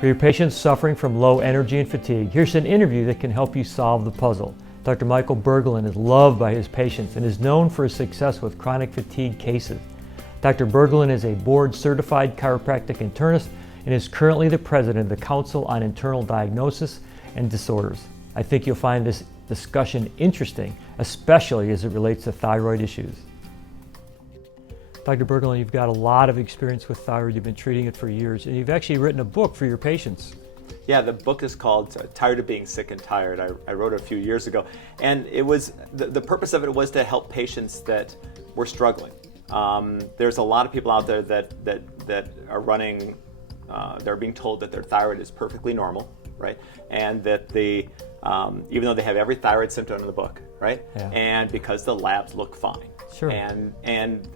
For your patients suffering from low energy and fatigue, here's an interview that can help you solve the puzzle. Dr. Michael Berglund is loved by his patients and is known for his success with chronic fatigue cases. Dr. Berglund is a board-certified chiropractic internist and is currently the president of the Council on Internal Diagnosis and Disorders. I think you'll find this discussion interesting, especially as it relates to thyroid issues. Dr. Berglund, you've got a lot of experience with thyroid. You've been treating it for years, and you've actually written a book for your patients. Yeah, the book is called Tired of Being Sick and Tired. I wrote it a few years ago, and it was the purpose of it was to help patients that were struggling. There's a lot of people out there that are running, they're being told that their thyroid is perfectly normal, right? And that even though they have every thyroid symptom in the book, right? Yeah. And because the labs look fine. Sure. And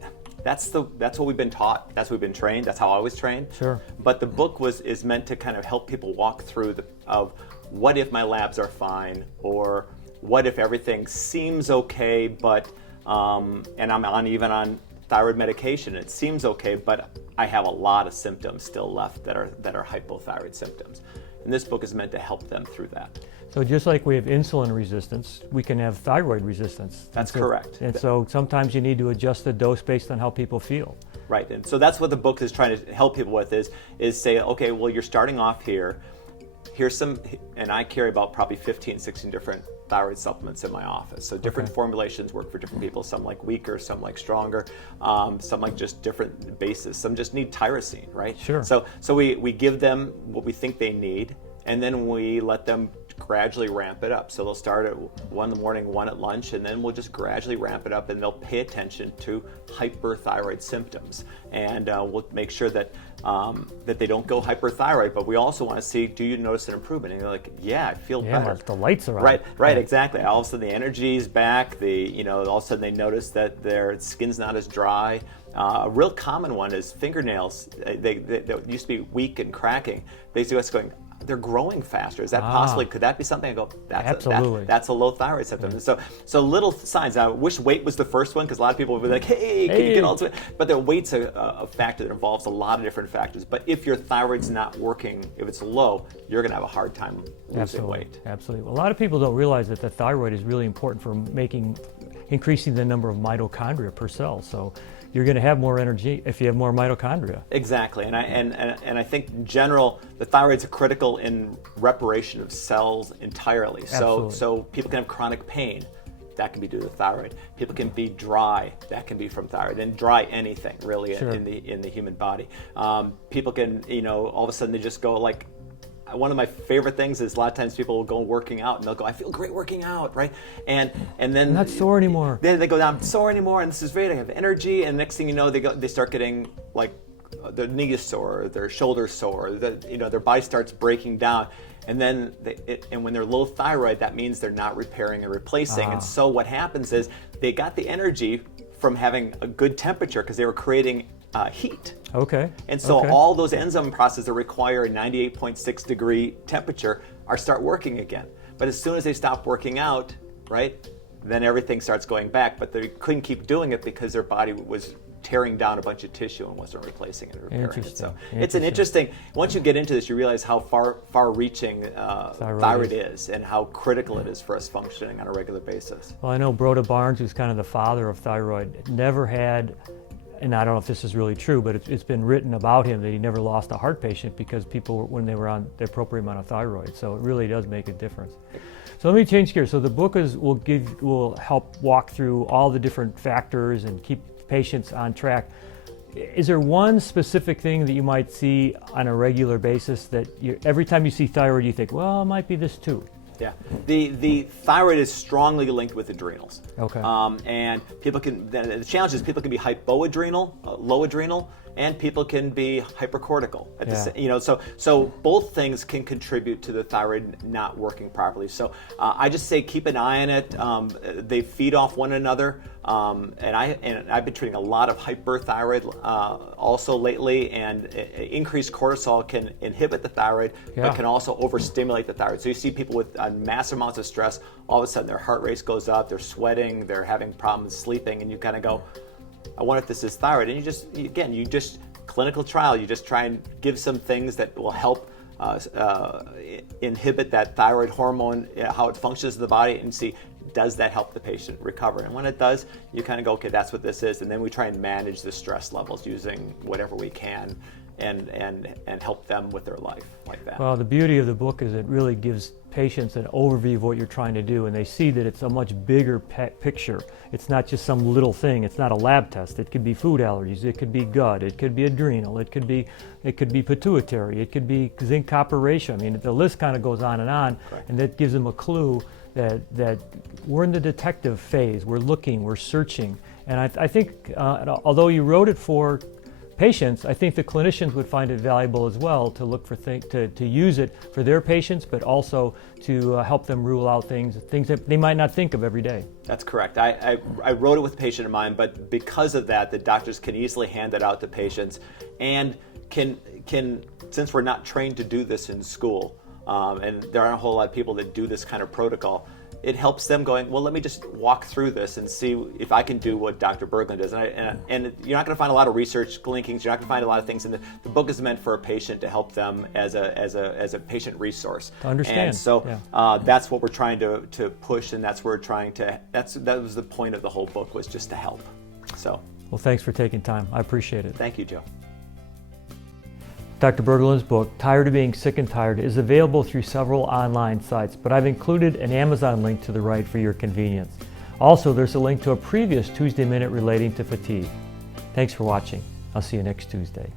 that's what we've been taught. That's what we've been trained. That's how I was trained. Sure. But the book is meant to kind of help people walk through of what if my labs are fine, or what if everything seems okay, but and I'm even on thyroid medication. It seems okay, but I have a lot of symptoms still left that are hypothyroid symptoms. And this book is meant to help them through that. So just like we have insulin resistance, we can have thyroid resistance. That's correct. And so sometimes you need to adjust the dose based on how people feel. Right, and so that's what the book is trying to help people with is say, okay, well, you're starting off here. Here's some, and I carry about probably 15, 16 different thyroid supplements in my office. So different formulations work for different people. Some like weaker, some like stronger, some like just different bases. Some just need tyrosine, right? Sure. So we give them what we think they need, and then we let them gradually ramp it up. So they'll start at 1 in the morning, 1 at lunch, and then we'll just gradually ramp it up, and they'll pay attention to hyperthyroid symptoms. And we'll make sure that they don't go hyperthyroid, but we also want to see, do you notice an improvement? And you're like, yeah, I feel better. The lights are on. Right, Yeah. exactly. All of a sudden the energy's back, all of a sudden they notice that their skin's not as dry. A real common one is fingernails. They used to be weak and cracking. They see us going, they're growing faster. Is that possibly? Could that be something? I go, Absolutely. That's a low thyroid symptom. Yeah. So little signs. I wish weight was the first one, because a lot of people would be like, hey, can you get all this weight? But the weight's a factor that involves a lot of different factors. But if your thyroid's not working, if it's low, you're going to have a hard time losing weight. Absolutely. A lot of people don't realize that the thyroid is really important for increasing the number of mitochondria per cell. So you're going to have more energy if you have more mitochondria. Exactly, and I think in general the thyroid's critical in reparation of cells entirely. So people can have chronic pain, that can be due to the thyroid. People can be dry, that can be from thyroid, and dry anything really. Sure. in the human body. People can all of a sudden they just go like. One of my favorite things is a lot of times people will go working out and they'll go, I feel great working out, right? And then I'm not sore anymore. Then they go, I'm not sore anymore, and this is great. I have energy, and next thing you know, they start getting like their knee is sore, their shoulder sore, their body starts breaking down, and then and when they're low thyroid, that means they're not repairing and replacing, and so what happens is they got the energy from having a good temperature because they were creating heat. Okay. And so all those enzyme processes that require a 98.6 degree temperature start working again. But as soon as they stop working out, right, then everything starts going back. But they couldn't keep doing it because their body was tearing down a bunch of tissue and wasn't replacing it or repairing it. So it's an interesting, once you get into this, you realize how far-reaching thyroid is and how critical it is for us functioning on a regular basis. Well, I know Broda Barnes, who's kind of the father of thyroid, never had, and I don't know if this is really true, but it's been written about him that he never lost a heart patient because people, when they were on the appropriate amount of thyroid. So it really does make a difference. So let me change gears. So the book will help walk through all the different factors and keep patients on track. Is there one specific thing that you might see on a regular basis that every time you see thyroid you think, well, it might be this too? Yeah, the thyroid is strongly linked with adrenals. Okay. And people the challenge is people can be hypoadrenal, low adrenal, and people can be hypercortical. So both things can contribute to the thyroid not working properly. So I just say keep an eye on it. They feed off one another. And I've been treating a lot of hyperthyroid also lately, and increased cortisol can inhibit the thyroid, but can also overstimulate the thyroid. So you see people with massive amounts of stress, all of a sudden their heart rate goes up, they're sweating, they're having problems sleeping, and you kind of go, I wonder if this is thyroid. And you just clinical trial, you just try and give some things that will help inhibit that thyroid hormone, how it functions in the body, and see, does that help the patient recover? And when it does, you kind of go, okay, that's what this is. And then we try and manage the stress levels using whatever we can and help them with their life like that. Well, the beauty of the book is it really gives patients an overview of what you're trying to do, and they see that it's a much bigger picture. It's not just some little thing. It's not a lab test. It could be food allergies. It could be gut. It could be adrenal. It could be pituitary. It could be zinc copper ratio. I mean, the list kind of goes on, Correct. and that gives them a clue that we're in the detective phase. We're looking. We're searching. And I think, although you wrote it for patients, I think the clinicians would find it valuable as well to look for to use it for their patients, but also to help them rule out things that they might not think of every day. That's correct. I wrote it with a patient in mind, but because of that, the doctors can easily hand that out to patients, and can since we're not trained to do this in school, and there aren't a whole lot of people that do this kind of protocol, it helps them going, well, let me just walk through this and see if I can do what Dr. Berglund does. And you're not going to find a lot of research linkings. You're not going to find a lot of things. And the book is meant for a patient to help them as a patient resource. To understand. And so yeah. that's what we're trying to push, and that's where we're trying to. That was the point of the whole book, was just to help. So. Well, thanks for taking time. I appreciate it. Thank you, Joe. Dr. Berglund's book, Tired of Being Sick and Tired, is available through several online sites, but I've included an Amazon link to the right for your convenience. Also, there's a link to a previous Tuesday Minute relating to fatigue. Thanks for watching. I'll see you next Tuesday.